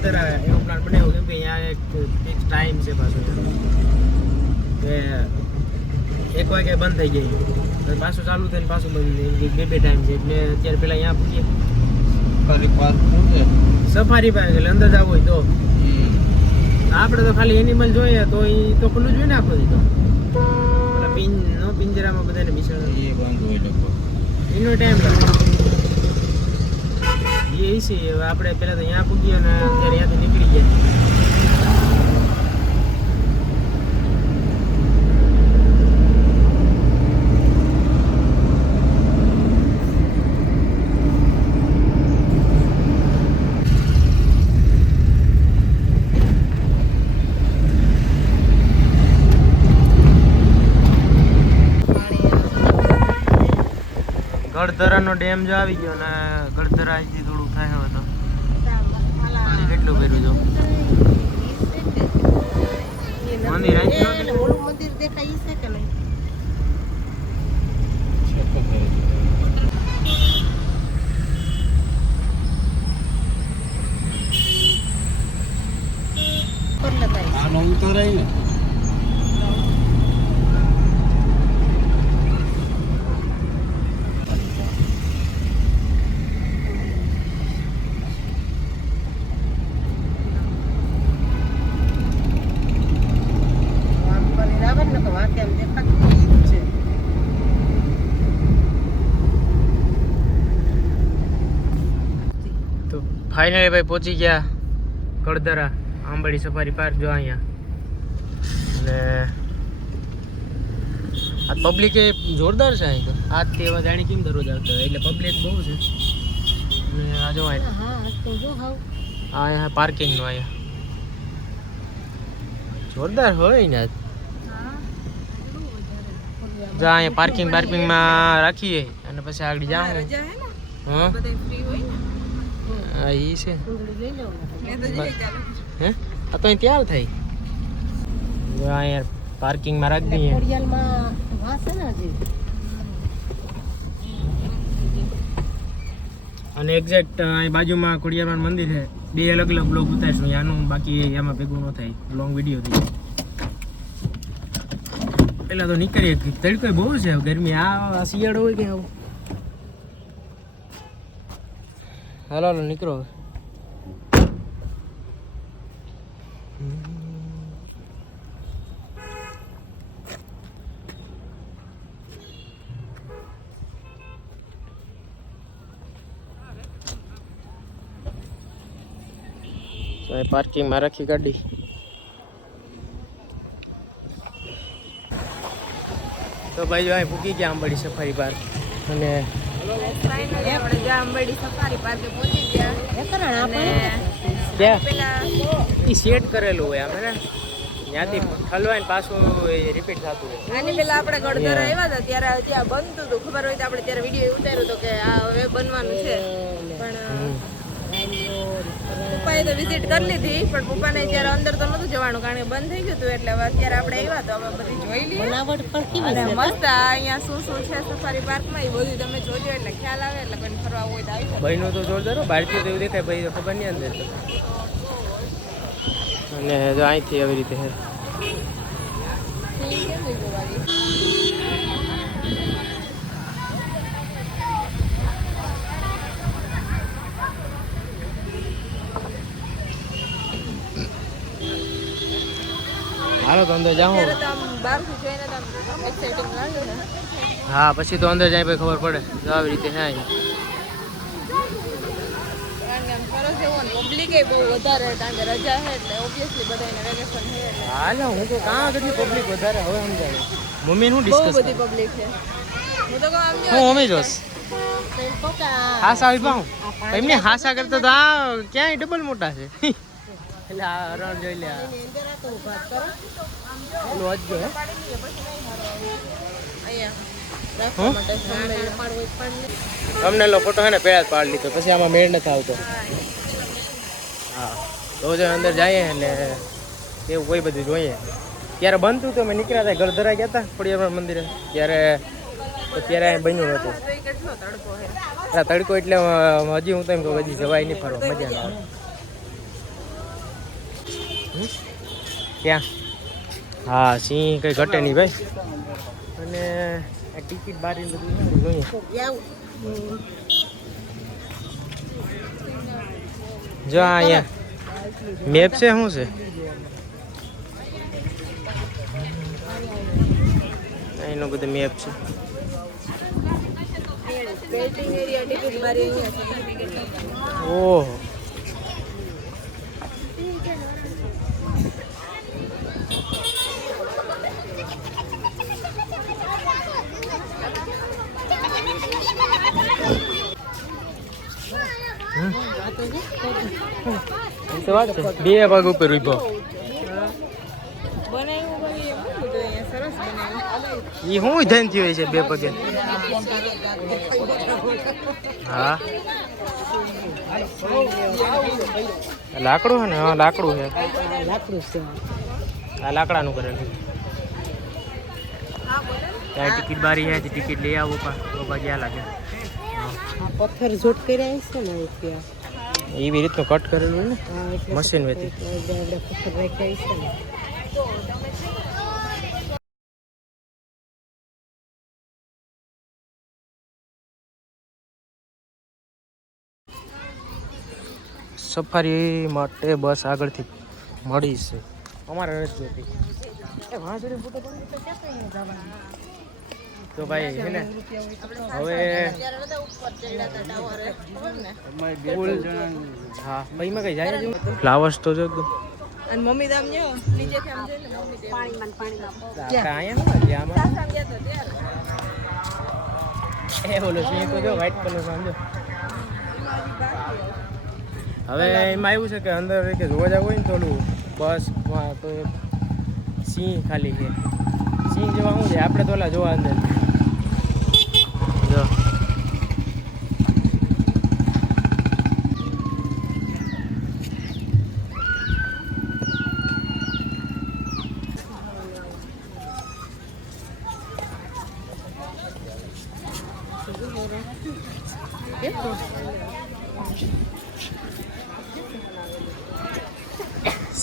ગળધરા એવો પ્લાન બનાવ્યો કેમ કે અહીંયા એક ફિક્સ ટાઈમ છે પાછો કે 1 વાગે બંધ થઈ જાય પાછું ચાલુ થઈને પાછું બંધ થાય બે ટાઈમ છે એટલે અત્યારે પેલા અહીંયા પૂછીએ સફારી પાર્ક એટલે અંદર જવું હોય તો આપણે તો ખાલી એનિમલ જોઈએ તો એ તો ખુલ્લું જોઈએ ને આખો તો પિંજરામાં બધાને બિસાડ એનો ટાઈમ લાગે એ છે હવે આપણે પહેલાં તો અહીંયા પૂગીએ અને અત્યારે અહીંયાથી નીકળી જાય ગળધરાનો ડેમ જો આવી ગયો ને ગળધરા અહીંથી થોડું થાય હવે તો કેટલું કર્યું જો મંદિર મંદિર દેખાય છે કે નહીં ઉતરાય ને ફાઇનલી ભાઈ પહોંચી ગયા ગળધરા આંબાડી સફારી પાર્ક જો અહીંયા અને આ પબ્લિક એ જોરદાર છે અહીં તો આજ તે એવા જાણી કેમ દરરોજ આવતા હોય એટલે પબ્લિક બહુ છે અને આ જો અહીંયા પાર્કિંગનું અહીંયા જોરદાર હોય ને જો અહીંયા પાર્કિંગમાં રાખીએ અને પછી આગળ જાઉં હા હા એ છે હે આ તો અહીં તૈયાર થઈ અહીંયા પાર્કિંગમાં રાખી દઈએ અને એક્ઝેક્ટ અહીં બાજુમાં ખોડિયારમાં મંદિર છે બે અલગ અલગ બ્લોગ ઉતારશું આનું બાકી એમાં ભેગું ન થાય લોંગ વિડીયો થઈ પેલા તો નીકળીએ તડકો બહુ છે ગરમી આ શિયાળો હોય કે આવું હાલો હાલો નીકળો પાર્કિંગમાં રાખી ગાડી તો ભાઈ જો અહીં પૂકી ગયા આંબાડી સફારી પાર્ક અને ફાઇનલી આપણે જ્યાં આંબાડી સફારી પાર્કે પહોંચી ગયા એ સેટ કરેલું હોય આમે ને ત્યાંથી ઠલવાય ને પાછું રિપીટ થતું હોય આની પેલા આપણે ગળધરા આવ્યા હતા ત્યારે ત્યાં બનતું હતું ખબર હોય તો આપણે ત્યારે વિડીયો ઉતાર્યો હતો કે આ હવે બનવાનું છે પણ પપ્પાએ તો વિઝિટ કરી લીધી પણ પપ્પાને ત્યારે અંદર તો નહોતું જવાનું કારણ કે બંધ થઈ ગયું હતું એટલે હવે અત્યારે આપણે આવ્યા તો અમે બધી જોઈ લઈએ બનાવટ પણ કેવી છે મસ્ત અહીંયા શું શું છે સફારી પાર્કમાં એ બધું તમે જોજો એટલે ખ્યાલ આવે એટલે કોઈ ફરવા હોય તો આવી ભાઈનું તો જોરદાર બહારથી તો એવું દેખાય ભાઈ તો ખબર નહીં અંદર અને જો અહીંથી આવી રીતે છે હાલો તો અંદર જાઉં હા પછી તો અંદર જાય પછી ખબર પડે તો આવી રીતે થાય પબ્લિક બહુ વધારે કારણ કે રજા છે એટલે ઓબ્વિયસલી બધાને વેકેશન છે હા ને હું તો કાં આગળની પબ્લિક વધારે હવે સમજાય મમ્મી નું ડિસ્કસ બધી પબ્લિક છે હું તો કહું સમજો હું મમ્મી જોસ હાસા આવી પાઉં એમને હાસા કરતા તો આ ક્યાંય ડબલ મોટા છે એટલે આ રણ જોઈ લે અમને લો ફોટો હે ને પેલા જ પાડી લીધો પછી આમાં મેળ નથી આવતો હા તો જો અંદર જઈએ ને એવું કોઈ બધું જોઈએ ત્યારે બનતું તો મેં નીકળ્યા હતા ગળધરા ગયા હતા ખોડિયાર મંદિરે ત્યારે બન્યું નહોતું તડકો એટલે હજી હું તો એમ કહું હજી જવાય નહીં ફરવા મજા ના આવે ક્યાં? હા સિંહ કઈ ઘટે નહીં ભાઈ. અને આ ટિકિટ બારી બધું જોઈએ. જો અહીંયા મેપ છે શું છે? એનો બધો મેપ છે. ઓહો તો વાત છે. બે પગ ઉપર ઉભો. ઈ હું ધન થયું હોય છે બે પગે? હા લાકડું છે ને? હા લાકડું છે. આ લાકડાનું કરેલું. ત્યાં ટિકિટ બારી છે. ટિકિટ લઈ આવો. પપ્પા ગયા લાગે. પથ્થર જોટ કર્યા છે ને ત્યાં એવી રીતનું કટ કરેલું ને મશીન વેતી. પથ્થર રાખ્યા છે ને. સફારી માટે બસ આગળથી મળી છે. અમારે રજ જોતી તો ભાઈ છે ને હવે હા ભાઈ માં કઈ જાય ફ્લાવર્સ તો જો અને મમ્મી દામ જો નીચેથી આમ જોઈને મમ્મી પાણીમાં એ બોલો સિંહ તો જો વ્હાઈટ કલર સમજો. હવે એમાં એવું છે કે અંદર કે જોવા જવું હોય ને તો ઓલું બસ તો સિંહ ખાલી છે. સિંહ જોવા શું છે? આપણે તો ઓલા જોવા અંદર જો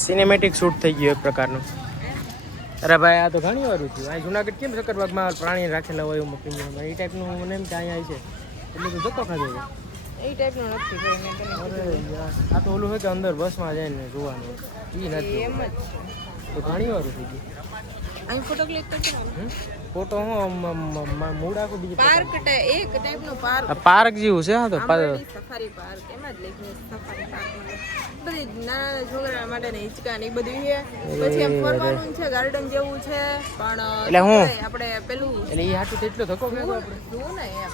સિનેમેટિક શૂટ થઈ ગયું એક પ્રકારનું. અરે ભાઈ આ તો ઘણી વાર થયું. આ જુનાગઢ કેમ સક્કરબાગમાં પ્રાણી રાખેલા હોય એવું મકીમાં એ ટાઈપનું મને એમ કે અહીંયા છે એટલે તો જતો ખાધો છે. એ ટાઈપનું નથી ભાઈ. અરે યાર આ તો ઓલું હોય કે અંદર બસમાં જાય ને જોવાનું એ નથી. એમ જ તો ઘણી વાર થઈ ગયું. અહીં ફોટો ક્લિક કરજો. ફોટો હું મૂળ આખું બીજું પાર્ક એક ટાઈપનું પાર્ક પાર્ક જેવું છે. હા તો સફારી પાર્ક એમાં જ લખ્યું સફારી પાર્ક. બધી નાના છોકરા માટે ને હિંચકા ને એ બધું છે. પછી એમ ફરવાનું છે ગાર્ડન જેવું છે પણ એટલે હું આપણે પેલું એટલે એ હાટું તેટલો ધક્કો ખાધો આપણે જોવું ને એમ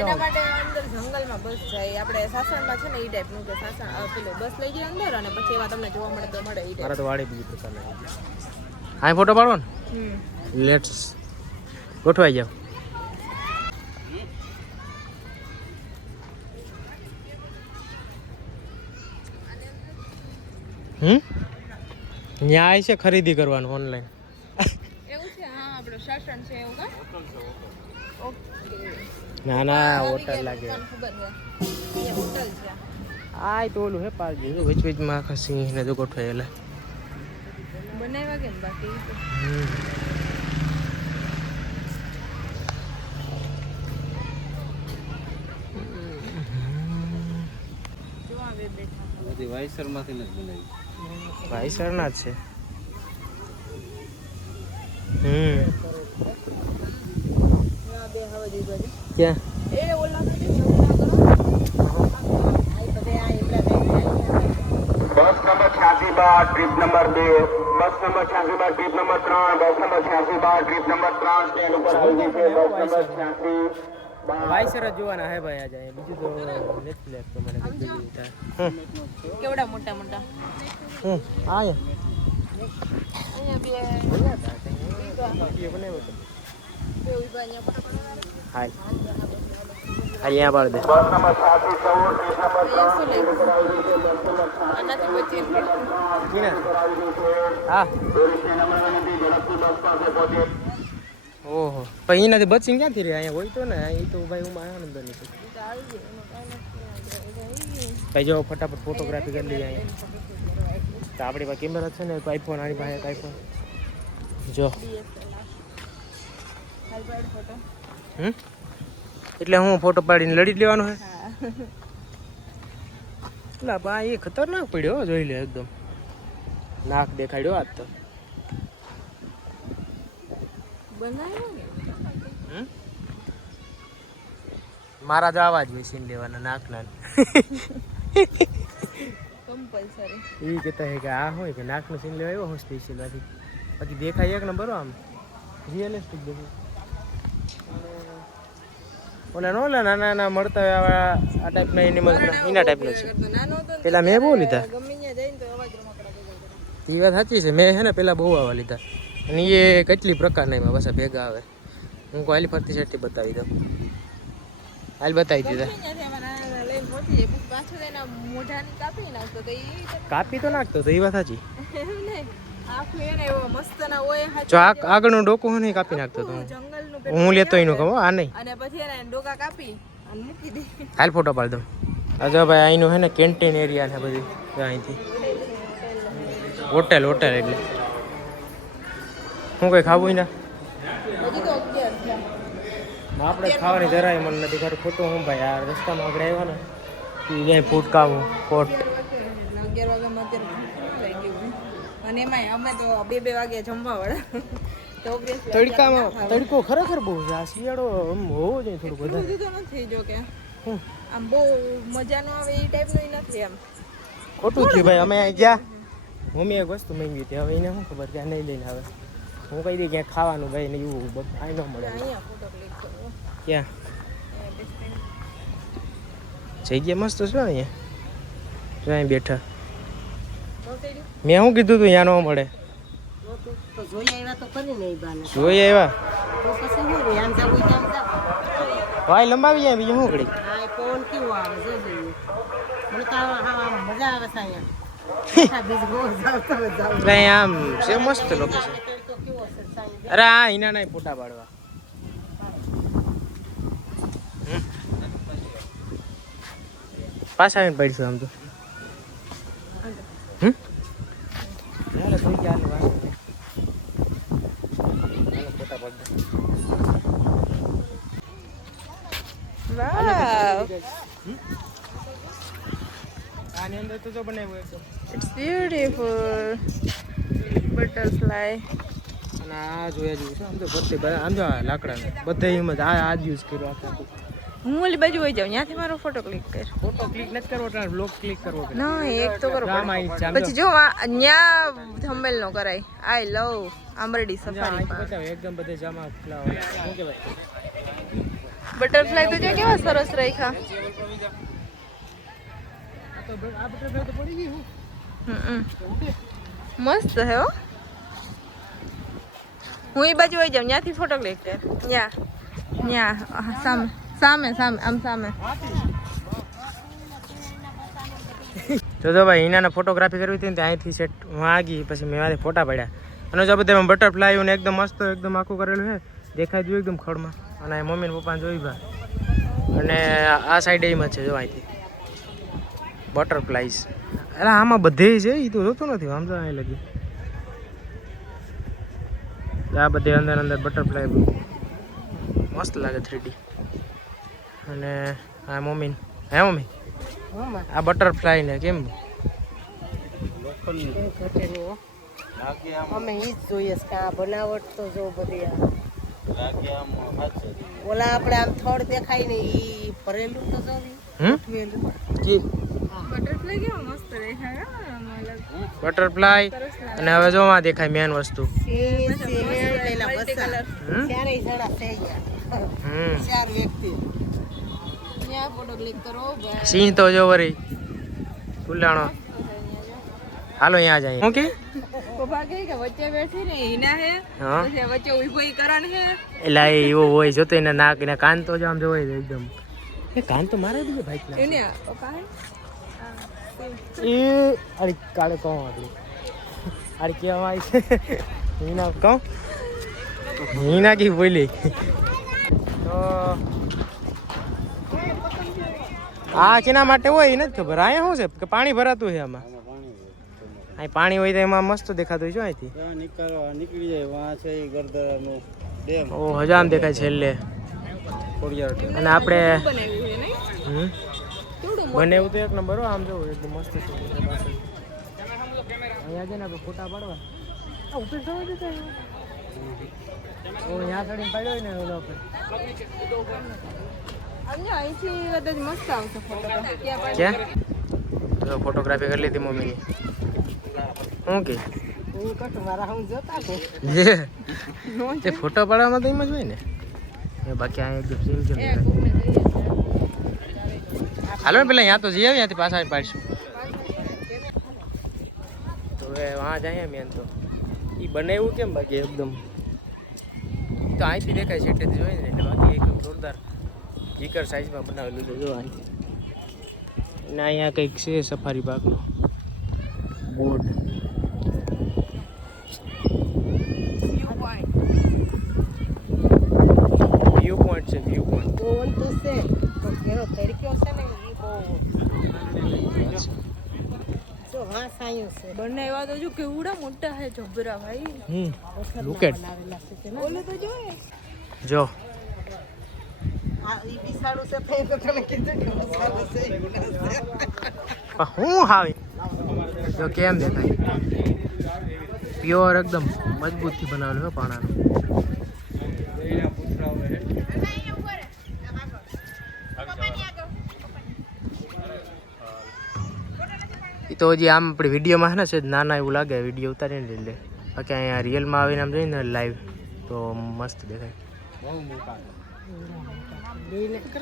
એના માટે અંદર જંગલમાં બસ જાય. આપણે સાસણમાં છે ને એ ટાઈપનું કે સાસણ પેલો બસ લઈ જાય અંદર અને પછી એમાં તમને જોવા મળે તો મળે એ મારા તો વાડી બીજી પ્રકારના. હા ફોટો પાડો ને. લેટ્સ ગોઠવાઈ જાવ. ન્યાય છે ખરીદી કરવાનું ઓનલાઈન એવું છે. હા આપણો શાસન છે એવું કા? ઓકે ના ના હોટલ લાગે. ખબર છે એ હોટલ છે. આ તો ઓલું હે પાર્ક જેવું વચ વચમાં આખા સિંહ ને જો ગોઠવાયેલા બનાવ્યા કે બાકી વાયસર ના જ છે. ક્યાં એ ઓલા બસ નંબર 86 બાર ટ્રીપ નંબર 2 બસ નંબર 86 બાર ટ્રીપ નંબર 3 બસ નંબર 86 બાર ટ્રીપ નંબર 3 સ્ટેન્ડ ઉપર આવી ગઈ છે. બસ નંબર 86 વાયસર જ જોવાના હે ભાઈ આજે. બીજું તો નથી લાગતો મને બીજું થાય. કેવડા મોટા મોટા અહીંયા બે હાલ અહીંયા પાડ દે. બસ નંબર 86 હા ઓહો પણ એનાથી બચીને ક્યાંથી રહે? અહીંયા હોય તો ને એ તો ભાઈ હું આનંદ નથી ભાઈ જો ફટાફટ ફોટોગ્રાફી કરી લઈએ અહીંયા. તો આપણી પાસે કેમેરા છે ને આઈફોન, આની પાસે આઈફોન જો એટલે હું ફોટો પાડીને લડી જ લેવાનો છે. એટલે બા એ ખતરનાક પડ્યો, જોઈ લે એકદમ નાક દેખાડ્યો આજ તો. મારા જ આવા જ હોય સીન લેવાના નાકના. એ કહેતા હે કે આ હોય કે નાકનું સીન લેવા આવ્યો હું સ્પેશિયલ બાકી બાકી દેખાય એક નંબર આમ રિયલિસ્ટિક દેખાય. ઓલા નો ઓલા નાના નાના મળતા હોય આવા આ ટાઈપના એનિમલ્સના એના ટાઈપનો છે. પેલા મેં બહુ લીધા. એ વાત સાચી છે, મેં છે ને પેલા બહુ આવા લીધા અને એ કેટલી પ્રકારના એમાં પાછા ભેગા આવે. હું કોઈ હાલી ફરતી સેટથી બતાવી દઉં. હાલ બતાવી દીધા. કાપી તો નાખતો તો એ વાત સાચી. જો આગળનું ડોકું હોય ને કાપી નાખતો તો હું લેતો એનું કહું આ નહીં. હાલ ફોટો પાડી દઉં. અજો ભાઈ અહીંનું હે ને કેન્ટીન એરિયા ને બધી અહીંથી હોટેલ હોટેલ એટલે શું કઈ ખાવું ના આપણે ખાવાની જરાય મને નથી ખરું. ખોટું હું ભાઈ આ રસ્તામાં આગળ આવ્યા ને ક્યાંય ફૂટકાવું કોટ અને એમાંય અમે તો 2 વાગે જમવા વાળા તો તડકામાં તડકો ખરેખર બહુ છે. આ શિયાળો આમ હોવો જોઈએ થોડું વધારે તો નથી જો કે આમ બહુ મજા નો આવે એ ટાઈપનું નથી. આમ ખોટું થયું ભાઈ. અમે અહીં ગયા મમ્મી એક વસ્તુ માંગી હતી, હવે એને શું ખબર ક્યાં નહીં લઈને આવે. હું કહી દઈ ક્યાં ખાવાનું ભાઈ ને એવું અહીં ન મળે. અહીંયા ફોટો ક્લિક કરવો ક્યાં જગ્યા મસ્ત છે અહીંયા જો અહીં બેઠા. મેં શું કીધું તું અહીંયા ન મળે. જોઈ આવ્યા ભાઈ લંબાવી જાય બીજું શું કરી. આમ છે મસ્ત લોકેશન. અરે હા એના નહીં ફોટા પાડવા. પાછા આવીને પાડીશું આમ તો. આની અંદર તો જો બનાવ્યું એકદમ. It's beautiful. Butterfly. અને આ જોયા જેવું છે આમ તો બધે આમ જો લાકડાને બધે એમ જ આ જ યુઝ કર્યો આખું. હું ઓલી બાજુ વહી જાઉં ત્યાંથી મારો ફોટો ક્લિક કર. ફોટો ક્લિક નથી કરવો એટલે બ્લોગ ક્લિક કરવો પડે. ના એક તો કરો પછી પછી જો ન્યા થંબનેલ નો કરાય. આઈ લવ આંબરડી સફારી પાર્ક. એકદમ બધે જામા ફ્લાવર શું કહેવાય બટરફ્લાય તો જો કેવા સરસ રાખ્યા. આ બટરફ્લાય તો પડી ગઈ હું. મસ્ત હે હો. હું એ બાજુ વહી જાઉં ત્યાંથી ફોટો ક્લિક કર. ન્યા સામે સામે સામે આમ સામે. જો ભાઈ એના ફોટોગ્રાફી કરવી હતી ને અહીંથી સેટ હું આગી પછી મેં મારે ફોટા પાડ્યા. અને જો બધે બટરફ્લાય ને એકદમ મસ્ત એકદમ આખું કરેલું છે દેખાય જોયું એકદમ ખડમાં. અને મમ્મી ને પપ્પાને જોઈ ભા અને આ સાઈડ એમાં છે જો અહીંથી બટરફ્લાઈઝ. અરે આમાં બધે છે એ તો જોતો નથી આમ તો અહીં લગી આ બધે અંદર અંદર બટરફ્લાય મસ્ત લાગે 3D. અને આ મમ્મી હે મમ્મી આ બટરફ્લાય ને કેમ અમે ઈ જ જોઈએ કે આ બનાવટ તો જો બધી ઓલા આપણે આમ થોડ દેખાય ને ઈ ભરેલું તો જો જી બટરફ્લાય કેવા મસ્ત દેખાય. બટરફ્લાય અને હવે જો માં દેખાય મેન વસ્તુ ચારે જણા થઈ ગયા 4 વ્યક્તિ. ત્યાં ફોટો ક્લિક કરો. સિંહ તો જો વરી ફૂલાણો. હાલો અહીંયા જાય હું કે પપ્પા કહે કે વચ્ચે બેઠી ને ઈના હે પછી વચ્ચે ઊભો ઈ કરણ હે એલા એવો હોય જોતો એના નાક એના કાન તો જો આમ જોવાય છે એકદમ. એ કાન તો મારે દીધો ભાઈ ના એને પપ્પા હે એ અરે કાળે કહું આપણી અરે કેવા આવી છે હિના કહું હિના કી બોલી તો આ કેના માટે હોય એ નથી ખબર. અહીંયા શું છે કે પાણી ભરાતું છે આમાં અહીં પાણી હોય તો એમાં મસ્ત દેખાતું હોય છે અહીંથી. નીકળી જાય વहाँ છે એ ગરદરાનો ડેમ. ઓ હજામ દેખાય છેલ્લે. અને આપણે બનાવ્યું છે નહીં થોડું બને એવું તો એક નંબર હો. આમ જોવું એકદમ મસ્ત છે. અહીંયા છે ને આપણે ફોટા પાડવા ઉપર જવા દેતા અહીંયા ચડીને પાડ્યો હોય ને ઓલો આપણે અહીંયા અહીંથી કદાચ મસ્ત આવશે ફોટો ત્યાં ક્યાં જો ફોટોગ્રાફી કરી લીધી મમ્મીની. શું કે હું કટ મારા હું જોતા છે એ ફોટો પાડવામાં તો એમ જ હોય ને બાકી અહીંયા એકદમ સીન છે. હાલો ને પેલા અહીંયા તો જઈ આવી ત્યાંથી પાછા પાડીશું તો હવે વાં જાય મેન તો એ બનાવ્યું કેમ બાકી એકદમ તો અહીંથી દેખાય છે એટલે જોઈએ ને એટલે બાકી એકદમ જોરદાર જીકર સાઈઝમાં બનાવેલું છે જો અહીંથી. ને અહીંયા કંઈક છે સફારી પાર્કનો બોર્ડ. વ્યૂ પોઈન્ટ છે વ્યૂ પોઈન્ટ. ઓન તો છે તો ઘેરો તડક્યો છે ને એ બહુ જો વાસ આવ્યું છે બનાવ્યા તો જો કેવડા મોટા હે જબરા ભાઈ લુક એટ બનાવેલા છે ને ઓલે તો જોઈએ જો આ ઈ બિસાડું છે તો એ તો તમે કીધું કે બિસાડું છે એવું ના છે હું હાવી જો કેમ દેખાય પ્યોર એકદમ મજબૂતથી બનાવેલું હો પાણાનું. એ તો હજી આમ આપણે વિડીયોમાં છે ને નાના એવું લાગે વિડીયો ઉતારીને એટલે બાકી અહીંયા રિયલમાં આવીને આમ જોઈને લાઈવ તો મસ્ત દેખાય.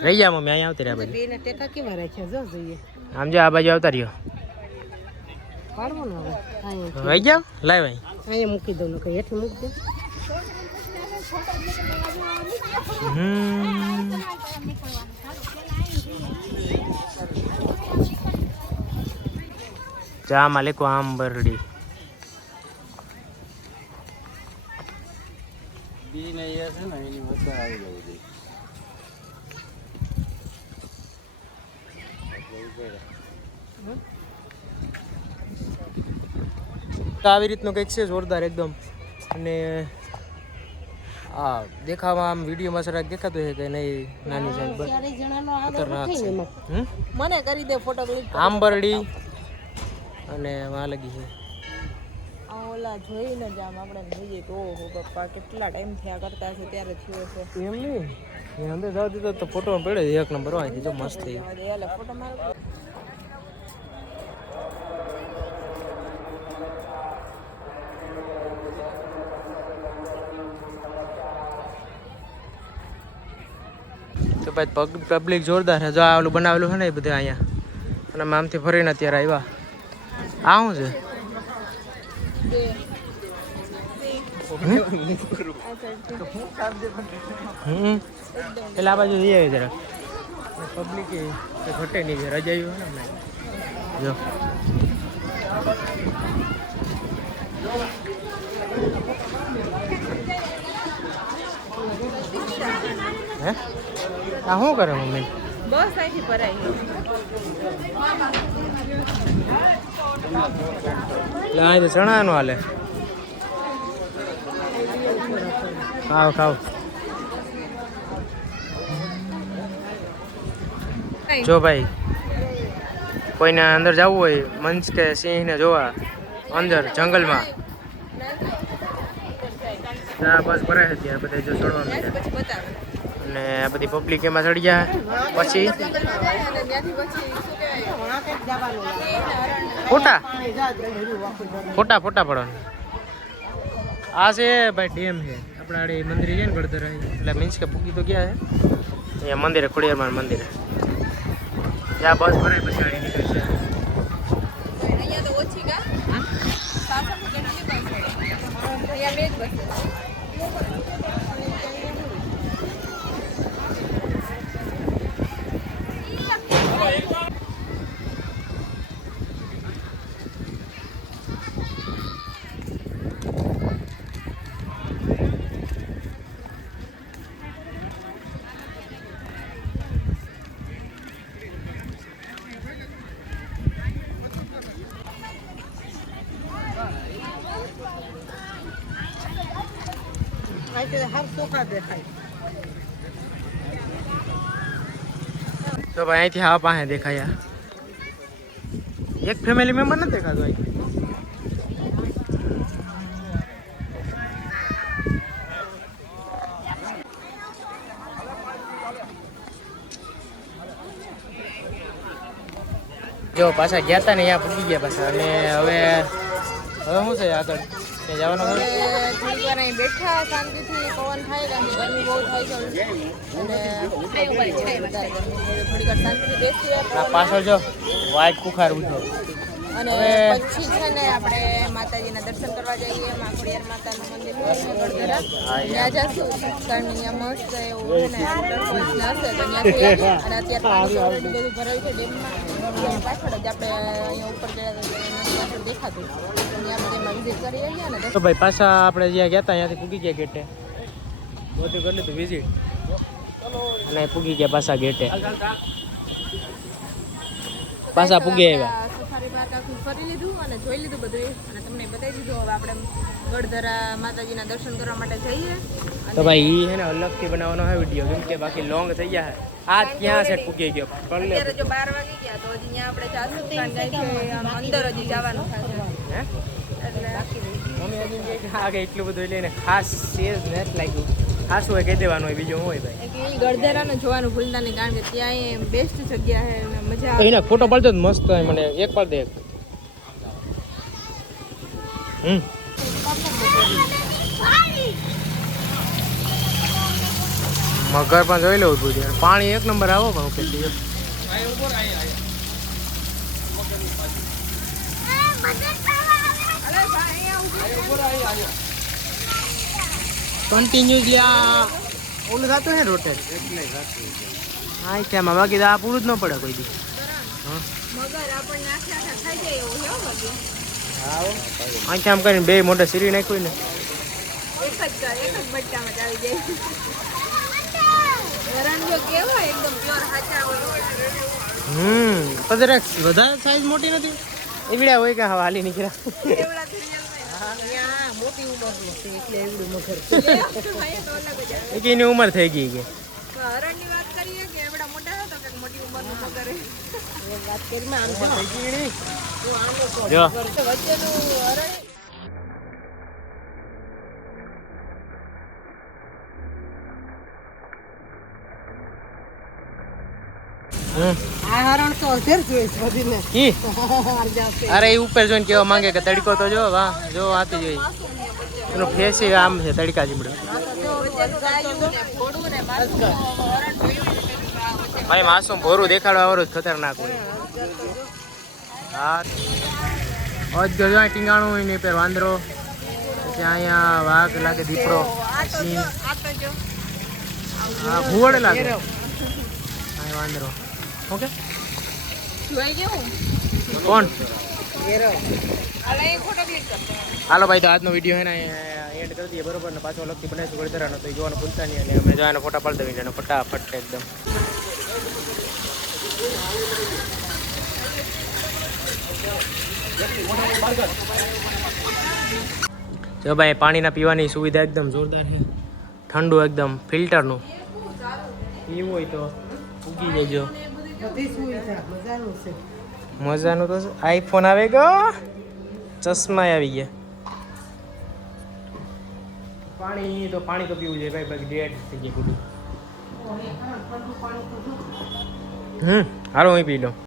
રહી જા મમ્મી અહીંયા આવતી રહ્યા બાજુ. બેને ટેકા કેવા રાખ્યા જો જોઈએ આમ જો આ બાજુ આવતા રહ્યો. પાડવાનું હવે અહીંયા રહી જાવ લાઈવ અહીં. અહીંયા મૂકી દઉં ને હેઠે મૂકી દે જા માલિકો આમ બરડી બી ને એ છે ને એની વચ્ચે આવી જવું જોઈએ. આવી રીતનું કંઈક છે જોરદાર એકદમ. અને આ દેખાવામાં આમ વિડીયોમાં સરાક દેખાતું છે કે નહીં નાની સાઈઝ બસ ચારે જણાનો આદર ખતરનાક છે. રાખીને મને કરી દે ફોટો ક્લિક આંબરડી અને વાં લગી છે. આ ઓલા જોઈને જ આમ આપણે જોઈએ તો ઓહો પપ્પા કેટલા ટાઈમ થયા કરતા છે ત્યારે થયો છે એમ નહીં એ અંદર જવા દીધો તો ફોટો પડે એક નંબર હોય જો મસ્ત થઈ. એટલે ફોટો મારો તો ભાઈ પબ્લિક જોરદાર છે. જો આ ઓલું બનાવેલું છે ને એ બધું અહીંયા અને અમે આમથી ફરીને અત્યારે આવ્યા. આ શું છે? પેલા આ બાજુ જઈ આવી જરાક પબ્લિક ઘટે નહીં રજાયું ને હમણાં જો હે આ શું કરે મમ્મી? બસ અહીંથી ભરાઈ એટલે અહીં તો ચણાનું હાલે. ખાવ ખાવ. જો ભાઈ કોઈને અંદર જવું હોય મંચ કે સિંહને જોવા અંદર જંગલમાં બસ ભરાય છે ત્યાં બધા જો ચડવાનું છે પછી બતાવે અને આ બધી પબ્લિક એમાં ચડી જાય પછી જંગલમાં જાય અને ત્યાંથી પછી શું કહેવાય વાં કંઈક જવાનું ફોટા પાણી જા ગળ્યું વાપરી જવાનું ફોટા ફોટા પડવાનું. આ છે ભાઈ ડેમ છે આપણા આડે મંદિર છે ને ગળધરા એટલે મીન્સ કે પૂકી તો ગયા છે અહીંયા મંદિરે ખોડિયારમાં મંદિરે જ્યાં બસ ભરાય પછી આડી નીકળી છે. અહીંયા તો ઓછી કા સાસણમાં કેટલી બસ હોય અહીંયા બે જ બસ કે હર ચોખા દેખાય. તો ભાઈ અહીંથી હા પાસે દેખાયા એક ફેમિલી મેમ્બર નથી દેખાતો અહીં. જો પાછા ગયા હતા ને અહીંયા પૂકી ગયા પાછા અને હવે શું છે આગળ ત્યાં જવાનું હોય થોડીક વાર અહીં બેઠા શાંતિથી પવન થાય કારણ કે ગરમી બહુ થાય છે અને થોડીક વાર શાંતિથી બેસીએ પાછળ જો વ્હાઈટ કુખાર ઉઠો અને પછી છે ને આપણે માતાજીના દર્શન કરવા જઈએ માખોડિયાર માતાનું મંદિર છે ગઢધરા ત્યાં જશું કારણ કે ત્યાં મસ્ત એવું છે ને વોટરફોલ્સ હશે તો ત્યાંથી અને અત્યારે પાણી ઓલરેડી બધું ભરાયું છે ડેમમાં પાછળ જ આપણે અહીંયા ઉપર ગયા પાછળ દેખાતું ત્યાં બધામાં વિઝિટ કરી રહ્યા ને તો ભાઈ પાછા આપણે જ્યાં ગયા હતા ત્યાંથી પૂગી ગયા ગેટે બધું કરી લીધું વિઝિટ અને પૂગી ગયા પાછા ગેટે પાછા પૂગી આવ્યા સફારી પાર્ક આખું ફરી લીધું અને જોઈ લીધું બધું અને તમને બતાવી દીધું હવે આપણે ગઢધરા માતાજીના દર્શન કરવા માટે જઈએ તો ભાઈ એ છે ને અલગથી બનાવવાનો હોય વિડીયો કેમ કે બાકી લોંગ થઈ ગયા આ ક્યાં છે પૂગી ગયો અત્યારે જો 12 વાગી ગયા તો હજી ત્યાં આપણે જાશું કારણ કે અંદર હજી જવાનું થશે હે એટલે મમ્મી હજી કહે કે આગળ એટલું બધું લઈને ખાસ સેજ નેટ લાગ્યું ખાસ હોય કહી દેવાનું હોય બીજું હોય ભાઈ ગઢધરાનું જોવાનું ભૂલતા નહીં કારણ કે ત્યાં બેસ્ટ જગ્યા છે અને મજા આવે એના ફોટો પાડતો મસ્ત હોય મને એક પાડ દે મગર પણ જોઈ લેવું બધું પાણી એક નંબર આવો પણ ઓકે કન્ટિન્યુઅસલી આ ઓલું થતું હે રોટેટ હા ક્યાં બાકી આ પૂરું જ ન પડે કોઈ દી મગર આપણને આખા ખાઈ જાય એવું છે બધું આખે આમ કરીને બે મોટા સીરી નાખ્યું ને એક જ બટ્ટામાં જ આવી જાય રણજો કેવો એકદમ પ્યોર હાચા હોય પછી વધારે સાઈઝ મોટી નથી એવડ્યા હોય કે હા હાલી નીકળ્યા એવડા થઈ જાય મોટી ઉંમરનું છે એટલે એવડું મગર. એક એની ઉંમર થઈ ગઈ કે હરણની વાત કરીએ કે એવડા મોટા હતો કે મોટી ઉંમરનું મગર એ વાત કરીમાં આમ જો વચ્ચેનું હરણ આ હરણ તો અધેર જોઈશ બધીને. કી જશે. અરે એ ઉપર જોઈને કેવા માંગે કે તડકો તો જો વાહ જો આતી જોઈ એનો ફેસ આમ છે તડકા જીમડો ભાઈ માસુમ ભોરું દેખાડવા વાળું જ ખતરનાક હોય હા અજ ગયો ટીંગાણું હોય ને પેર વાંદરો પછી અહીંયા વાઘ લાગે દીપડો સિંહ હા ભૂવડ લાગે અહીંયા વાંદરો ઓકે જોઈ કેવું કોણ અલે ફોટો ક્લિક કરતો હાલો ભાઈ તો આજનો વિડીયો છે ને એન્ડ કરી દઈએ બરોબર ને પાછો અલગથી બનાવીશું ગળતરાનો તો એ જોવાનું ભૂલતા નહીં અને અમે જો એનો ફોટા પાડી દઈએ એનો ફટાફટ એકદમ જો ભાઈ પાણીના પીવાની સુવિધા એકદમ જોરદાર છે ઠંડુ એકદમ ફિલ્ટરનું પીવું હોય તો ઉગી જજો બધી સુવિધા મજાનું છે. મજાનું તો આઈફોન આવે ગયો ચશ્મા આવી ગયા પાણી તો પીવું છે ભાઈ બાકી ડેટ થઈ ગયા બધું હાલો હું પી લઉં